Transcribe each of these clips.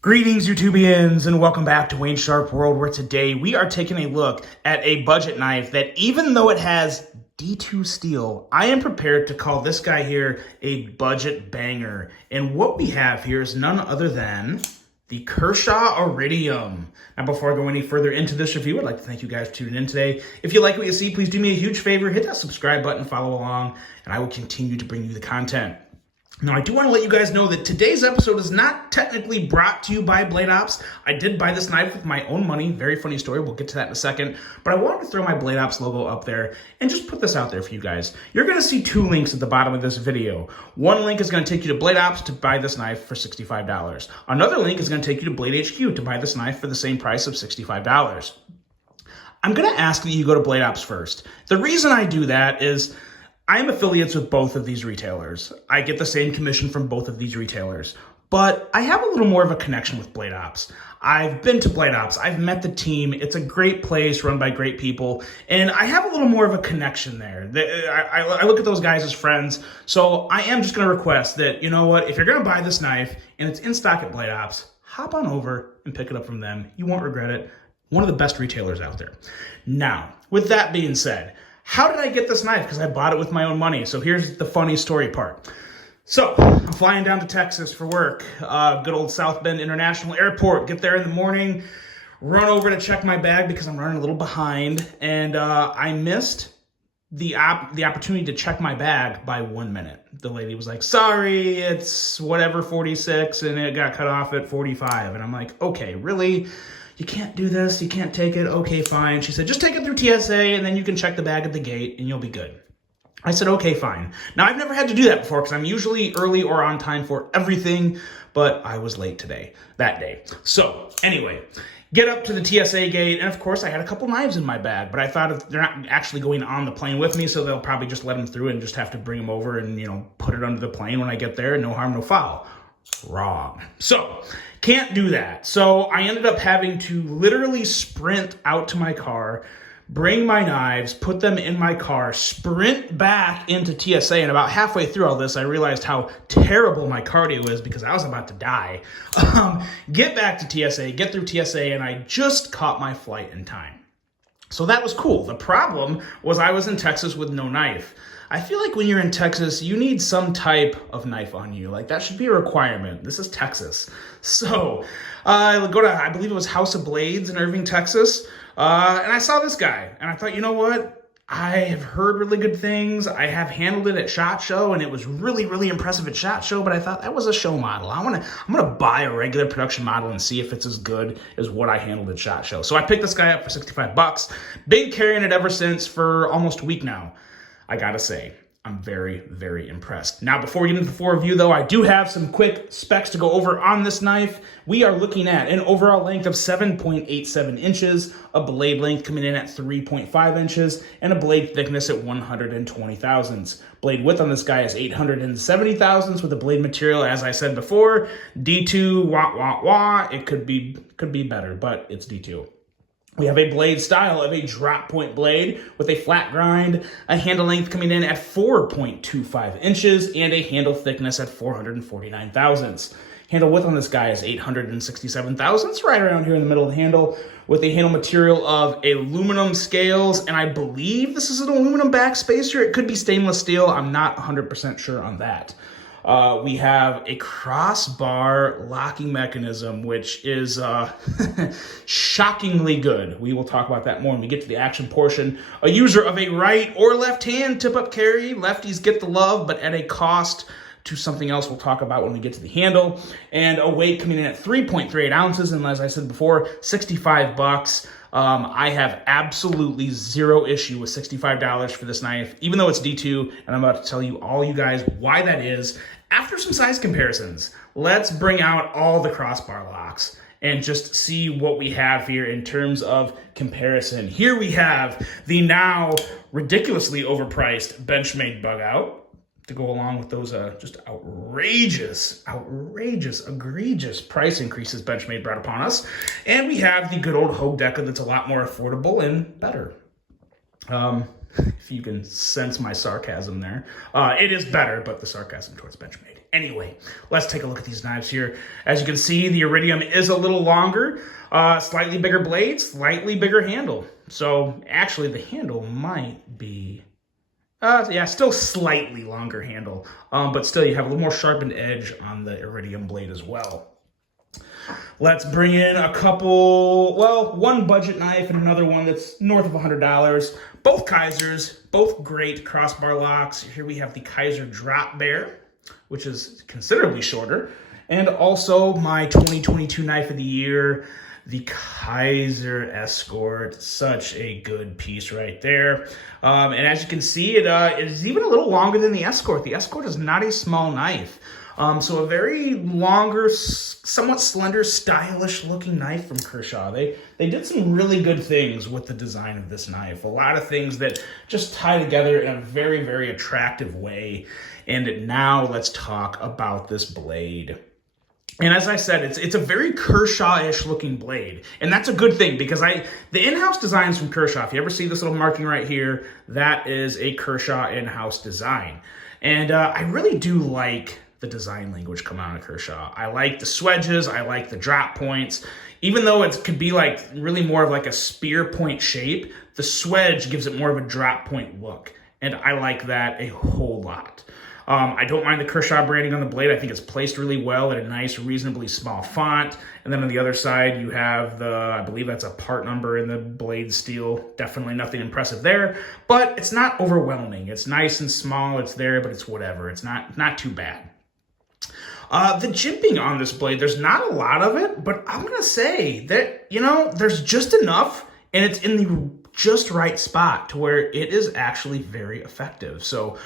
Greetings, YouTubians, and welcome back to Wayne Sharp World, where today we are taking a look at a budget knife that, even though it has D2 steel, I am prepared to call this guy here a budget banger. And what we have here is none other than the Kershaw Iridium. Now, before I go any further into this review, I'd like to thank you guys for tuning in today. If you like what you see, please do me a huge favor, hit that subscribe button, follow along, and I will continue to bring you the content. Now, I do want to let you guys know that today's episode is not technically brought to you by Blade Ops. I did buy this knife with my own money. Very funny story. We'll get to that in a second. But I wanted to throw my Blade Ops logo up there and just put this out there for you guys. You're going to see two links at the bottom of this video. One link is going to take you to Blade Ops to buy this knife for $65. Another link is going to take you to Blade HQ to buy this knife for the same price of $65. I'm going to ask that you go to Blade Ops first. The reason I do that is I am affiliates with both of these retailers. I get the same commission from both of these retailers, but I have a little more of a connection with Blade Ops. I've been to Blade Ops. I've met the team. It's a great place run by great people, and I have a little more of a connection there. I look at those guys as friends, so I am just going to request that, you know what, if you're going to buy this knife and it's in stock at Blade Ops, hop on over and pick it up from them. You won't regret it. One of the best retailers out there. Now, with that being said, how did I get this knife? Because I bought it with my own money. So here's the funny story part. So I'm flying down to Texas for work. Good old South Bend International Airport. Get there in the morning, run over to check my bag because I'm running a little behind. And I missed the opportunity to check my bag by 1 minute. The lady was like, sorry, it's whatever 46, and it got cut off at 45. And I'm like, okay, really? You can't do this, you can't take it, okay, fine. She said, just take it through TSA and then you can check the bag at the gate and you'll be good. I said, okay, fine. Now, I've never had to do that before because I'm usually early or on time for everything, but I was late that day. So anyway, get up to the TSA gate, and of course I had a couple knives in my bag, but I thought if they're not actually going on the plane with me, so they'll probably just let them through and just have to bring them over and, put it under the plane when I get there, no harm, no foul. Wrong. So, can't do that. So I ended up having to literally sprint out to my car, bring my knives, put them in my car, sprint back into TSA, and about halfway through all this, I realized how terrible my cardio is because I was about to die. Get back to TSA, get through TSA, and I just caught my flight in time. So that was cool. The problem was I was in Texas with no knife. I feel like when you're in Texas, you need some type of knife on you. Like, that should be a requirement. This is Texas. So I go to, I believe it was House of Blades in Irving, Texas. And I saw this guy. And I thought, you know what? I have heard really good things. I have handled it at SHOT Show, and it was really, really impressive at SHOT Show, but I thought that was a show model. I'm gonna buy a regular production model and see if it's as good as what I handled at SHOT Show. So I picked this guy up for 65 bucks. Been carrying it ever since for almost a week now. I gotta say, I'm very, very impressed. Now, before we get into the full review, though, I do have some quick specs to go over on this knife. We are looking at an overall length of 7.87 inches, a blade length coming in at 3.5 inches, and a blade thickness at 120 thousandths. Blade width on this guy is 870 thousandths with a blade material, as I said before, D2, wah, wah, wah. It could be better, but it's D2. We have a blade style of a drop point blade with a flat grind, a handle length coming in at 4.25 inches, and a handle thickness at 449 thousandths. Handle width on this guy is 867 thousandths, right around here in the middle of the handle, with a handle material of aluminum scales, and I believe this is an aluminum backspacer. It could be stainless steel. I'm not 100% sure on that. We have a crossbar locking mechanism, which is shockingly good. We will talk about that more when we get to the action portion. A user of a right or left hand tip-up carry. Lefties get the love, but at a cost to something else we'll talk about when we get to the handle. And a weight coming in at 3.38 ounces, and as I said before, 65 bucks. I have absolutely zero issue with $65 for this knife, even though it's D2, and I'm about to tell you all you guys why that is after some size comparisons. Let's bring out all the crossbar locks and just see what we have here in terms of comparison. Here we have the now ridiculously overpriced Benchmade bug out to go along with those just outrageous, egregious price increases Benchmade brought upon us. And we have the good old Hogue Deca that's a lot more affordable and better. If you can sense my sarcasm there. It is better, but the sarcasm towards Benchmade Anyway, let's take a look at these knives here. As you can see, the iridium is a little longer, slightly bigger blade, slightly bigger handle. So actually the handle might be, yeah, still slightly longer handle, but still you have a little more sharpened edge on the iridium blade as well. Let's bring in a couple, well, one budget knife and another one that's north of $100. Both Kaisers, both great crossbar locks. Here we have the Kaiser Drop Bear, which is considerably shorter. And also my 2022 knife of the year, the Kaiser Escort. Such a good piece right there. And as you can see, it is even a little longer than the Escort. The Escort is not a small knife. So a very longer, somewhat slender, stylish looking knife from Kershaw. They did some really good things with the design of this knife. A lot of things that just tie together in a very, very attractive way. And now let's talk about this blade. And as I said, it's a very Kershaw-ish looking blade. And that's a good thing because the in-house designs from Kershaw, if you ever see this little marking right here, that is a Kershaw in-house design. And I really do like the design language come out of Kershaw. I like the swedges, I like the drop points. Even though it could be like really more of like a spear point shape, the swedge gives it more of a drop point look. And I like that a whole lot. I don't mind the Kershaw branding on the blade. I think it's placed really well at a nice, reasonably small font. And then on the other side, you have I believe that's a part number in the blade steel. Definitely nothing impressive there, but it's not overwhelming. It's nice and small. It's there, but it's whatever. It's not too bad. The jimping on this blade, there's not a lot of it, but I'm going to say that, there's just enough and it's in the just right spot to where it is actually very effective. So,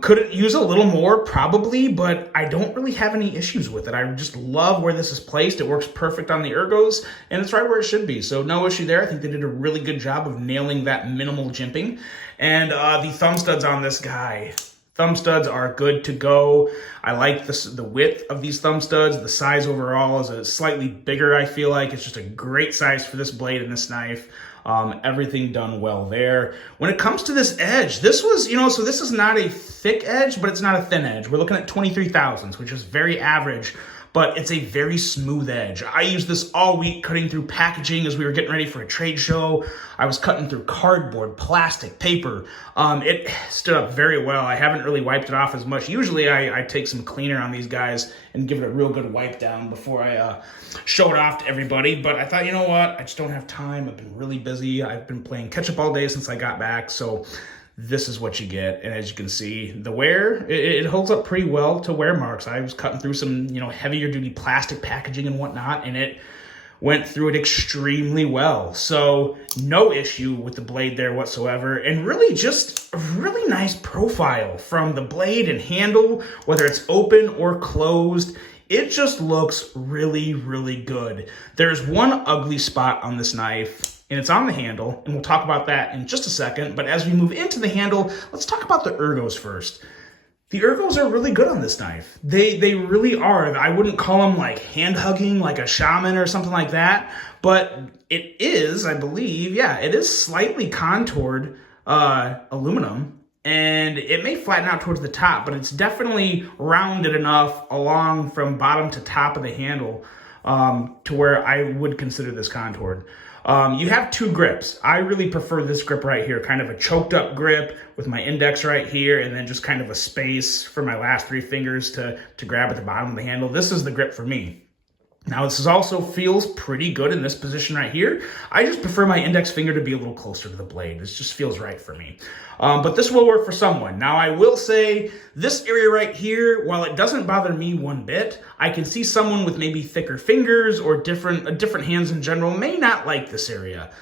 could it use a little more? Probably, but I don't really have any issues with it. I just love where this is placed. It works perfect on the ergos, and it's right where it should be. So no issue there. I think they did a really good job of nailing that minimal jimping. And the thumb studs on this guy. Thumb studs are good to go. I like the width of these thumb studs. The size overall is a slightly bigger, I feel like. It's just a great size for this blade and this knife. Everything done well there. When it comes to this edge, this was, so this is not a thick edge, but it's not a thin edge. We're looking at 23 thousandths, which is very average, but it's a very smooth edge. I used this all week cutting through packaging as we were getting ready for a trade show. I was cutting through cardboard, plastic, paper. It stood up very well. I haven't really wiped it off as much. Usually I take some cleaner on these guys and give it a real good wipe down before I show it off to everybody. But I thought, you know what? I just don't have time. I've been really busy. I've been playing catch up all day since I got back. So this is what you get. And as you can see, the wear, it holds up pretty well to wear marks. I was cutting through some, heavier duty plastic packaging and whatnot, and it went through it extremely well. So no issue with the blade there whatsoever. And really just a really nice profile from the blade and handle, whether it's open or closed. It just looks really, really good. There's one ugly spot on this knife, and it's on the handle, and we'll talk about that in just a second. But as we move into the handle, let's talk about the ergos first. The ergos are really good on this knife. They really are. I wouldn't call them like hand-hugging, like a shaman or something like that, but it is, I believe, yeah, it is slightly contoured aluminum, and it may flatten out towards the top, but it's definitely rounded enough along from bottom to top of the handle to where I would consider this contoured. You have two grips. I really prefer this grip right here, kind of a choked up grip with my index right here, and then just kind of a space for my last three fingers to grab at the bottom of the handle. This is the grip for me. Now, this also feels pretty good in this position right here. I just prefer my index finger to be a little closer to the blade. This just feels right for me. But this will work for someone. Now, I will say this area right here, while it doesn't bother me one bit, I can see someone with maybe thicker fingers or different hands in general may not like this area.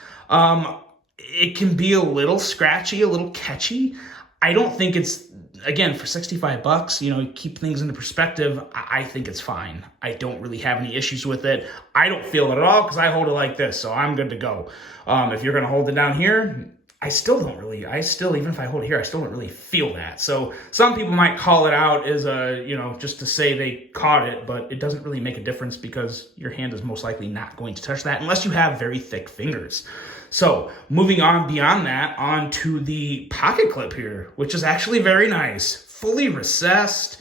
It can be a little scratchy, a little catchy. I don't think it's, again, for 65 bucks, keep things into perspective, I think it's fine. I don't really have any issues with it. I don't feel it at all because I hold it like this, so I'm good to go. If you're going to hold it down here, even if I hold it here, I still don't really feel that. So some people might call it out as just to say they caught it, but it doesn't really make a difference because your hand is most likely not going to touch that unless you have very thick fingers. So moving on beyond that, onto the pocket clip here, which is actually very nice. Fully recessed.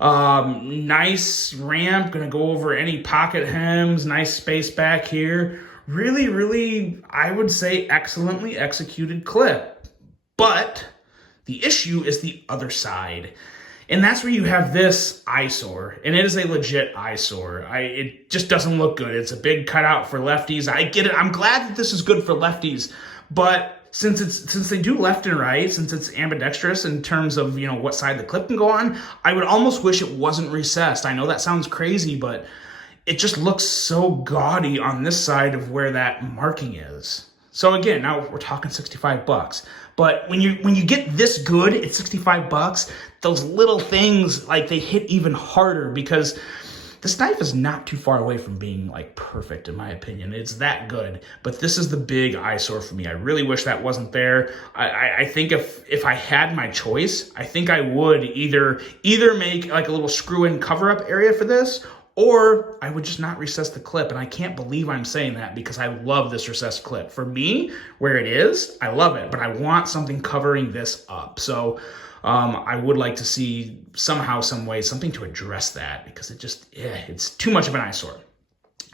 Nice ramp, gonna go over any pocket hems, nice space back here. Really, really, I would say excellently executed clip. But the issue is the other side. And that's where you have this eyesore, and it is a legit eyesore. It just doesn't look good. It's a big cutout for lefties. I get it. I'm glad that this is good for lefties, but since they do left and right, since it's ambidextrous in terms of, you know, what side the clip can go on, I would almost wish it wasn't recessed. I know that sounds crazy, but it just looks so gaudy on this side of where that marking is. So again, now we're talking 65 bucks. But when you get this good at 65 bucks, those little things, like, they hit even harder, because this knife is not too far away from being like perfect, in my opinion. It's that good. But this is the big eyesore for me. I really wish that wasn't there. I think if I had my choice, I think I would either make like a little screw-in cover-up area for this, or I would just not recess the clip. And I can't believe I'm saying that, because I love this recessed clip. For me, where it is, I love it, but I want something covering this up. So I would like to see somehow, some way, something to address that, because it's too much of an eyesore.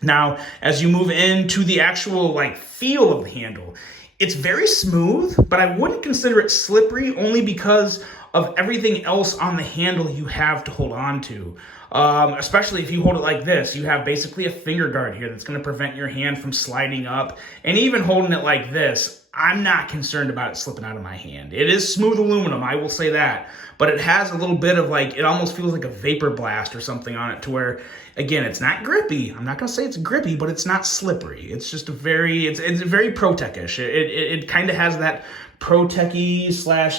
Now, as you move into the actual like feel of the handle, it's very smooth, but I wouldn't consider it slippery, only because of everything else on the handle you have to hold on to. Especially if you hold it like this, you have basically a finger guard here that's going to prevent your hand from sliding up. And even holding it like this, I'm not concerned about it slipping out of my hand. It is smooth aluminum, I will say that, but it has a little bit of like, it almost feels like a vapor blast or something on it, to where, again, it's not grippy. I'm not going to say it's grippy, but it's not slippery. It's just it's very Pro-Tech-ish. It kind of has that Pro-Tech-y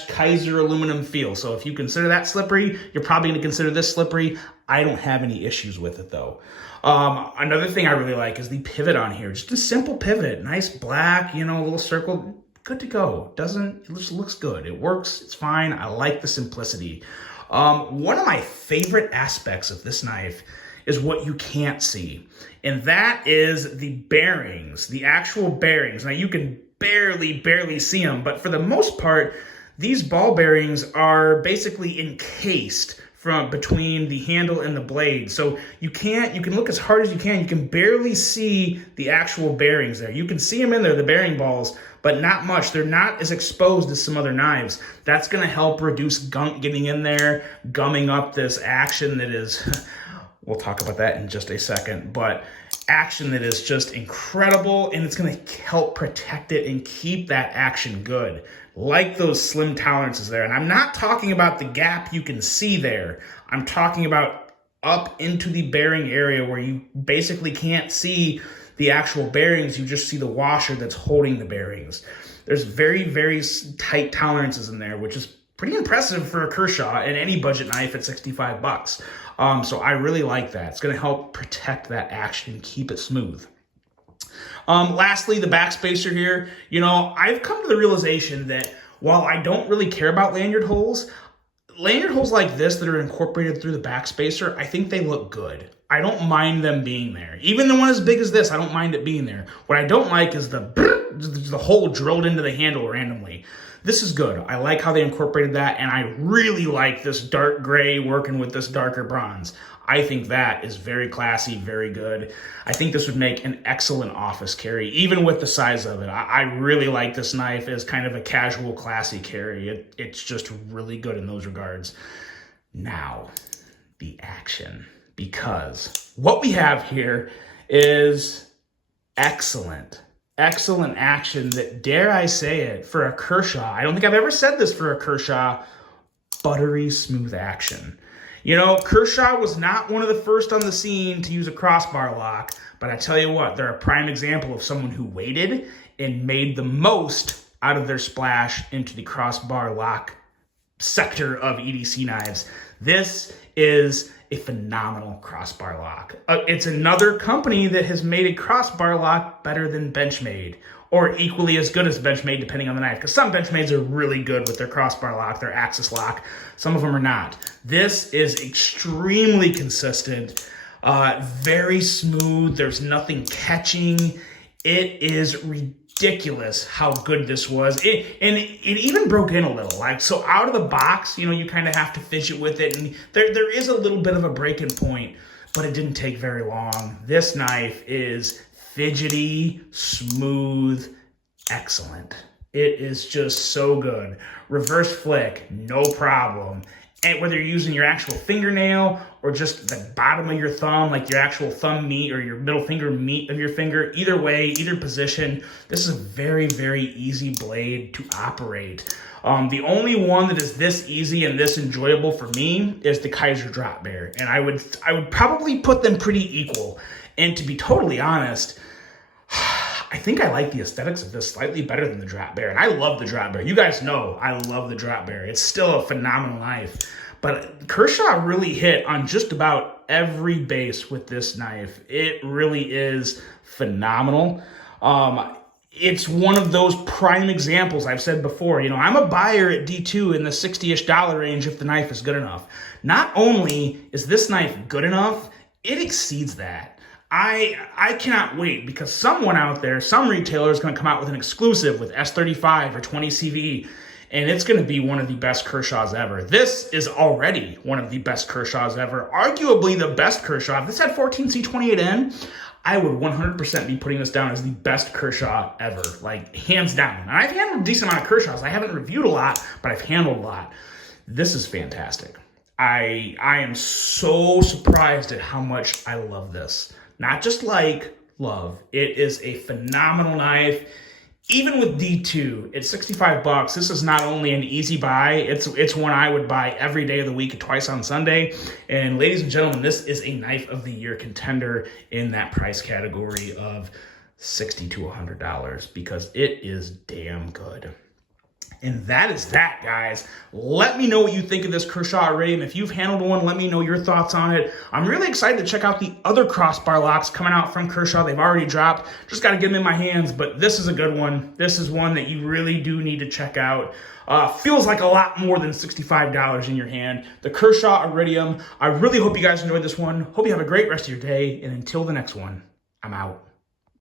/ Kaiser aluminum feel. So if you consider that slippery, you're probably going to consider this slippery. I don't have any issues with it though. Another thing I really like is the pivot on here. Just a simple pivot, nice black, you know, a little circle, good to go. It just looks good. It works, it's fine. I like the simplicity. One of my favorite aspects of this knife is what you can't see, and that is the bearings, the actual bearings. Now you can barely see them, but for the most part, these ball bearings are basically encased from between the handle and the blade. So you can look as hard as you can barely see the actual bearings there. You can see them in there, the bearing balls, but not much. They're not as exposed as some other knives. That's gonna help reduce gunk getting in there, gumming up this action that is, we'll talk about that in just a second, but action that is just incredible, and it's gonna help protect it and keep that action good. Like those slim tolerances there. And I'm not talking about the gap you can see there. I'm talking about up into the bearing area where you basically can't see the actual bearings. You just see the washer that's holding the bearings. There's very tight tolerances in there, which is pretty impressive for a Kershaw and any budget knife at 65 bucks. So I really like that. It's gonna help protect that action and keep it smooth. Lastly, the backspacer here. You know, I've come to the realization that while I don't really care about lanyard holes like this that are incorporated through the backspacer, I think they look good. I don't mind them being there. Even the one as big as this, I don't mind it being there. What I don't like is the hole drilled into the handle randomly. This is good. I like how they incorporated that, and I really like this dark gray working with this darker bronze. I think that is very classy, very good. I think this would make an excellent office carry, even with the size of it. I really like this knife as kind of a casual, classy carry. It's just really good in those regards. Now, the action, because what we have here is excellent action that, dare I say it, for a Kershaw, I don't think I've ever said this for a Kershaw, buttery smooth action. You know, Kershaw was not one of the first on the scene to use a crossbar lock, but I tell you what, they're a prime example of someone who waited and made the most out of their splash into the crossbar lock sector of EDC knives. This is a phenomenal crossbar lock. It's another company that has made a crossbar lock better than Benchmade, or equally as good as Benchmade, depending on the knife. Because some Benchmades are really good with their crossbar lock, their axis lock. Some of them are not. This is extremely consistent, very smooth. There's nothing catching. It is ridiculous ridiculous how good this was. And it even broke in a little. Like, so out of the box, you kind of have to fidget with it. And there is a little bit of a break-in point, but it didn't take very long. This knife is fidgety, smooth, excellent. It is just so good. Reverse flick, no problem. And whether you're using your actual fingernail or just the bottom of your thumb, like your actual thumb meat or your middle finger meat of your finger, either way, either position, this is a very, very easy blade to operate. The only one that is this easy and this enjoyable for me is the Kaiser Drop Bear. And I would probably put them pretty equal. And to be totally honest, I think I like the aesthetics of this slightly better than the Drop Bear. And I love the Drop Bear. You guys know I love the Drop Bear. It's still a phenomenal knife. But Kershaw really hit on just about every base with this knife. It really is phenomenal. It's one of those prime examples I've said before. I'm a buyer at D2 in the $60-ish range if the knife is good enough. Not only is this knife good enough, it exceeds that. I cannot wait because someone out there, some retailer is going to come out with an exclusive with S35 or 20 CV, and it's going to be one of the best Kershaws ever. This is already one of the best Kershaws ever, arguably the best Kershaw. If this had 14C28N, I would 100% be putting this down as the best Kershaw ever, like hands down. And I've handled a decent amount of Kershaws. I haven't reviewed a lot, but I've handled a lot. This is fantastic. I am so surprised at how much I love this. Not just like love. It is a phenomenal knife. Even with D2, it's $65. This is not only an easy buy, it's one I would buy every day of the week and twice on Sunday. And ladies and gentlemen, this is a knife of the year contender in that price category of $60 to $100 because it is damn good. And that is that, guys. Let me know what you think of this Kershaw Iridium. If you've handled one, let me know your thoughts on it. I'm really excited to check out the other crossbar locks coming out from Kershaw. They've already dropped. Just got to get them in my hands, but this is a good one. This is one that you really do need to check out. Feels like a lot more than $65 in your hand. The Kershaw Iridium. I really hope you guys enjoyed this one. Hope you have a great rest of your day. And until the next one, I'm out.